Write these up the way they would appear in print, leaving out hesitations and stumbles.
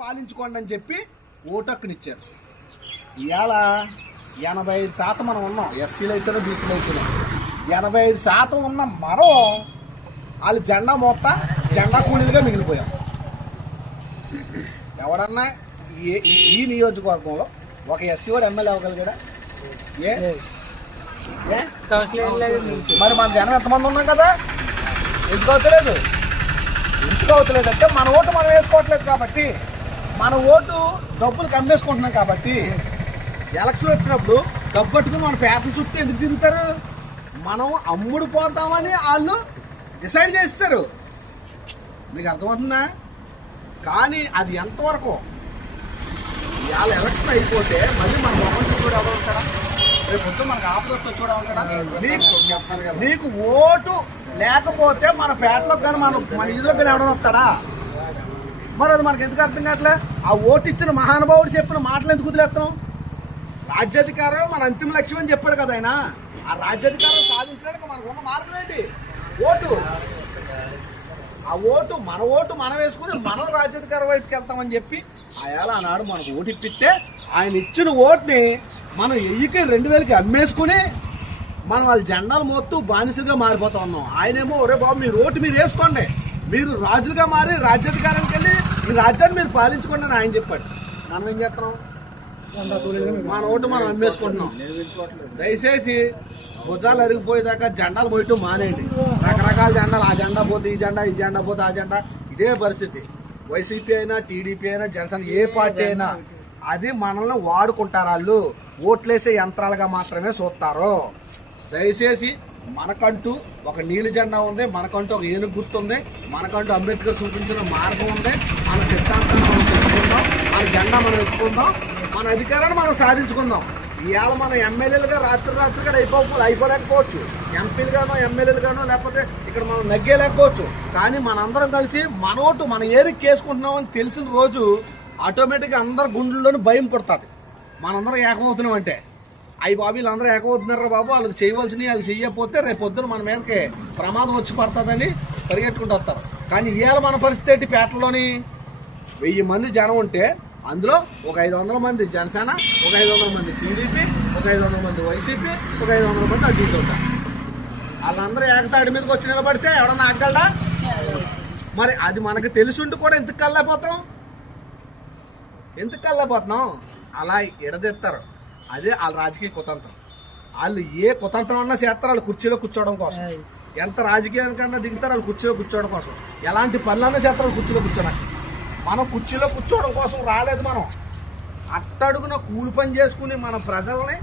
పాలించుకోండి అని చెప్పి ఓటు హక్కునిచ్చారు. ఇవాళ 85% మనం ఉన్నాం, ఎస్సీలు అయితేనో బీసీలు అయితేనో. 85% ఉన్న మనం వాళ్ళు జెండా మోత జెండా కూలీలుగా మిగిలిపోయాం. ఎవడన్నా ఈ నియోజకవర్గంలో ఒక ఎస్సీ వాడు ఎమ్మెల్యే అవ్వగలిగాడా? మరి మన జనం ఎంతమంది ఉన్నాం కదా, ఎందుకు అవుతలేదు? అంటే మన ఓటు మనం వేసుకోవట్లేదు కాబట్టి, మన ఓటు డబ్బులు కమ్మేసుకుంటున్నాం కాబట్టి. ఎలక్షన్ వచ్చినప్పుడు డబ్బు పట్టుకుని మన పేదల చుట్టూ ఎందుకు తిరుగుతారు? మనం అమ్ముడు పోతామని వాళ్ళు డిసైడ్ చేస్తారు. మీకు అర్థమవుతుందా? కానీ అది ఎంతవరకు? ఇవాళ ఎలక్షన్ అయిపోతే మళ్ళీ మన మొహం చూడవుతాడా? రేపు పొద్దు మనకు ఆపదొస్తో చూడవుతాడా? నీకు ఓటు లేకపోతే మన పేటలో కానీ మన ఇదిలో కానీ ఎవడని వస్తాడా? మరి అది మనకి ఎందుకు అర్థం కావట్లే? ఆ ఓటు ఇచ్చిన మహానుభావుడు చెప్పిన మాటలు ఎందుకు వదిలేస్తాం? రాజ్యాధికారం మన అంతిమ లక్ష్యం అని చెప్పాడు కదా ఆయన. ఆ రాజ్యాధికారం సాధించడానికి మనకు ఉన్న మార్గం ఏంటి? ఓటు. ఆ ఓటు మన ఓటు మనం వేసుకుని మనం రాజ్యాధికారం వైపుకి వెళ్తామని చెప్పి ఆనాడు మనకు ఓటు ఇప్పిస్తే ఆయన ఇచ్చిన ఓటుని మనం 2000కి అమ్మేసుకుని మనం వాళ్ళ జెండాలు మోస్తూ బానిసలుగా మారిపోతా ఉన్నాం. ఆయనేమో ఒరే బాబు మీరు ఓటు మీరు వేసుకోండి, మీరు రాజులుగా మారి రాజ్యాధికారానికి వెళ్ళి ఈ రాజ్యాన్ని మీరు పాలించుకోండి అని ఆయన చెప్పాడు. మనం ఏం చేస్తున్నాం? మన ఓటు మనం అమ్మేసుకుంటున్నాం. దయచేసి భుజాలు అరిగిపోయేదాకా జెండాలు పోయటం మానేయండి. రకరకాల జెండాలు, ఆ జెండా పోతే ఈ జెండా, ఈ జెండా పోతే ఆ జెండా, ఇదే పరిస్థితి. వైసీపీ అయినా టీడీపీ అయినా జనసేన ఏ పార్టీ అయినా అది మనల్ని వాడుకుంటారు. వాళ్ళు ఓట్లేసే యంత్రాలుగా మాత్రమే చూస్తారు. దయచేసి మనకంటూ ఒక నీలి జెండా ఉంది, మనకంటూ ఒక ఏనుగు గుర్తు ఉంది, మనకంటూ అంబేద్కర్ చూపించిన మార్గం ఉంది. మన సిద్ధాంతాన్ని మనం తెలుసుకుందాం, మన జెండా మనం ఎత్తుకుందాం, మన అధికారాన్ని మనం సాధించుకుందాం. ఇవాళ మనం ఎమ్మెల్యేలుగా రాత్రిగా అయిపోలేకపోవచ్చు, ఎంపీలుగానో ఎమ్మెల్యేలుగానో లేకపోతే ఇక్కడ మనం నగ్గేలేకపోవచ్చు. కానీ మనందరం కలిసి మన ఓటు మన ఏరికి కేసుకుంటున్నామని తెలిసిన రోజు ఆటోమేటిక్గా అందరు గుండెల్లోని భయం పుడుతుంది. మనందరం ఏకమవుతున్నాం అంటే అయ్యి బాబు వీళ్ళందరూ ఏకమవుతున్నారా బాబు, వాళ్ళకి చేయవలసినవి వాళ్ళు చెయ్యకపోతే రేపు పొద్దున మన మీదకి ప్రమాదం వచ్చి పడుతుందని పరిగెట్టుకుంటూ వస్తారు. కానీ ఇవాళ మన పరిస్థితి ఏంటి? పేటలోని 1000 మంది జనం ఉంటే అందులో ఒక 500 మంది జనసేన, ఒక 500 మంది టీడీపీ, ఒక 500 మంది వైసీపీ, ఒక 500 మంది అటు ఇటు ఉంటారు. వాళ్ళందరూ ఏకతాడి మీదకి వచ్చి నిలబడితే ఎవడన్నా ఆగలడా? మరి అది మనకు తెలుసుండి కూడా ఎందుకు కల్లేకపోతున్నాం? అలా ఎడదెత్తారు. అదే వాళ్ళ రాజకీయ కుతంత్రం. వాళ్ళు ఏ కుతంత్రం అన్నా చేస్తారు వాళ్ళు కుర్చీలో కూర్చోవడం కోసం. ఎంత రాజకీయానికన్నా దిగుతారు వాళ్ళు కుర్చీలో కూర్చోవడం కోసం. ఎలాంటి పనులన్నా చేస్తారు వాళ్ళు కుర్చీలో కూర్చోడానికి. మనం కుర్చీలో కూర్చోవడం కోసం రాలేదు. మనం అట్టడుగున కూలి పని చేసుకుని మన ప్రజల్ని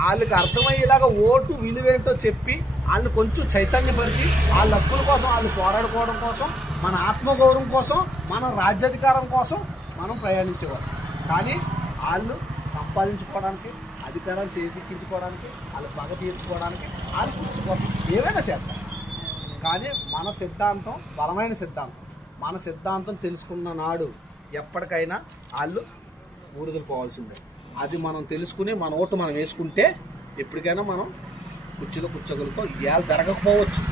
వాళ్ళకి అర్థమయ్యేలాగా ఓటు విలువేంటో చెప్పి వాళ్ళని కొంచెం చైతన్యపరిచి వాళ్ళ హక్కుల కోసం వాళ్ళు పోరాడుకోవడం కోసం, మన ఆత్మగౌరవం కోసం, మన రాజ్యాధికారం కోసం మనం ప్రయాణించేవాళ్ళం. కానీ వాళ్ళు సంపాదించుకోవడానికి, అధికారాలు చేజిక్కించుకోవడానికి, వాళ్ళు పగ తీర్చుకోవడానికి, వాళ్ళు కుర్చీ కోసం ఏమైనా చేస్తారు. కానీ మన సిద్ధాంతం బలమైన సిద్ధాంతం. మన సిద్ధాంతం తెలుసుకున్న నాడు ఎప్పటికైనా వాళ్ళు ఊరుదులుకోవాల్సిందే. అది మనం తెలుసుకుని మన ఓటు మనం వేసుకుంటే ఎప్పటికైనా మనం కుర్చీలో కూర్చోగలుగుతాం. ఇవాళ జరగకపోవచ్చు,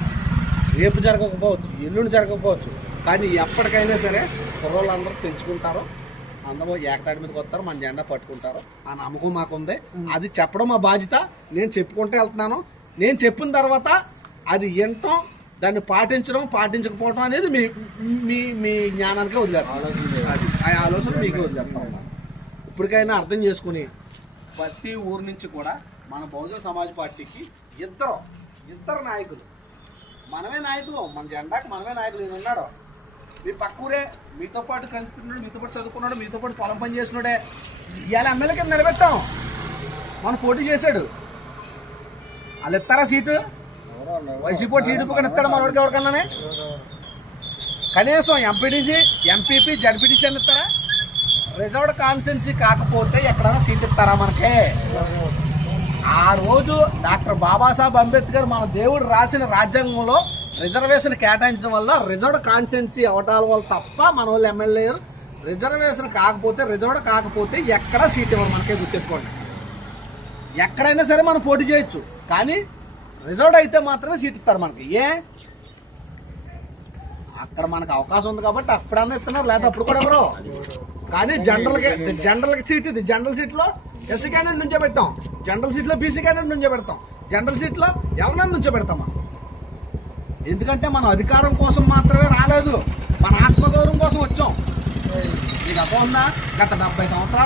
రేపు జరగకపోవచ్చు, ఎల్లుండి జరగకపోవచ్చు. కానీ ఎప్పటికైనా సరే కుర్రోళ్ళందరూ పెంచుకుంటారు, అందరూ ఏకతాటి మీదకి వస్తారు, మన జెండా పట్టుకుంటారు. ఆ నమ్మకం మాకుంది. అది చెప్పడం మా బాధ్యత. నేను చెప్పుకుంటూ వెళ్తున్నాను. నేను చెప్పిన తర్వాత అది వినటం, దాన్ని పాటించకపోవడం అనేది మీ జ్ఞానానికే వదిలేస్తాం. అది ఆ ఆలోచన మీకే వదిలేస్తాం. ఇప్పటికైనా అర్థం చేసుకుని ప్రతి ఊరు నుంచి కూడా మన బహుజన సమాజ్ పార్టీకి ఇద్దరు నాయకులు, మనమే నాయకులు, మన జెండాకి మనమే నాయకులు. నేను ఉన్నాడు మీ పక్కూరే, మీతో పాటు కలుసుకున్నాడు, మీతో పాటు చదువుకున్నాడు, మీతో పాటు పొలం పని చేసినాడే. ఇవాళ ఎమ్మెల్యే కింద నిలబెట్టాం, మనం పోటీ చేశాడు. వాళ్ళు ఇస్తారా సీటు? వైసీపీ టీడీపీ కానీ ఇస్తాడు మనోడికి ఎవరికన్నానే? కనీసం ఎంపీటీసీ, ఎంపీపీ, జడ్పీటీసీ అని ఇస్తారా? రిజర్వ్డ్ కాన్స్టిట్యున్సీ కాకపోతే ఎక్కడైనా సీట్ ఇస్తారా మనకే? ఆ రోజు డాక్టర్ బాబాసాహెబ్ అంబేద్కర్ మన దేవుడు రాసిన రాజ్యాంగంలో రిజర్వేషన్ కేటాయించడం వల్ల రిజర్వ్డ్ కాన్స్టిట్యున్సీ అవటాల వల్ల తప్ప మన వాళ్ళు ఎమ్మెల్యే రిజర్వేషన్ రిజర్వ్డ్ కాకపోతే ఎక్కడా సీట్ ఇవ్వరు. మనకే గుర్తెట్టుకోండి. ఎక్కడైనా సరే మనం పోటీ చేయొచ్చు, కానీ రిజర్వ్డ్ అయితే మాత్రమే సీట్ ఇస్తారు మనకి. అక్కడ మనకు అవకాశం ఉంది కాబట్టి అప్పుడన్నా ఇస్తున్నారు, లేదా అప్పుడు కూడా ఎవరు. కానీ జనరల్ సీట్ ఇది. జనరల్ సీట్ లో ఎస్సీ క్యాండిడేట్ నుంచో పెట్టాం, జనరల్ సీట్ లో బీసీ క్యాండిడేట్ నుంచో పెడతాం, జనరల్ సీట్ లో ఎవరైనా నుంచో పెడతామా. ఎందుకంటే మనం అధికారం కోసం మాత్రమే రాలేదు, మన ఆత్మగౌరవం కోసం వచ్చాం. నీకు అర్థం ఉందా? గత 70 సంవత్సరాలు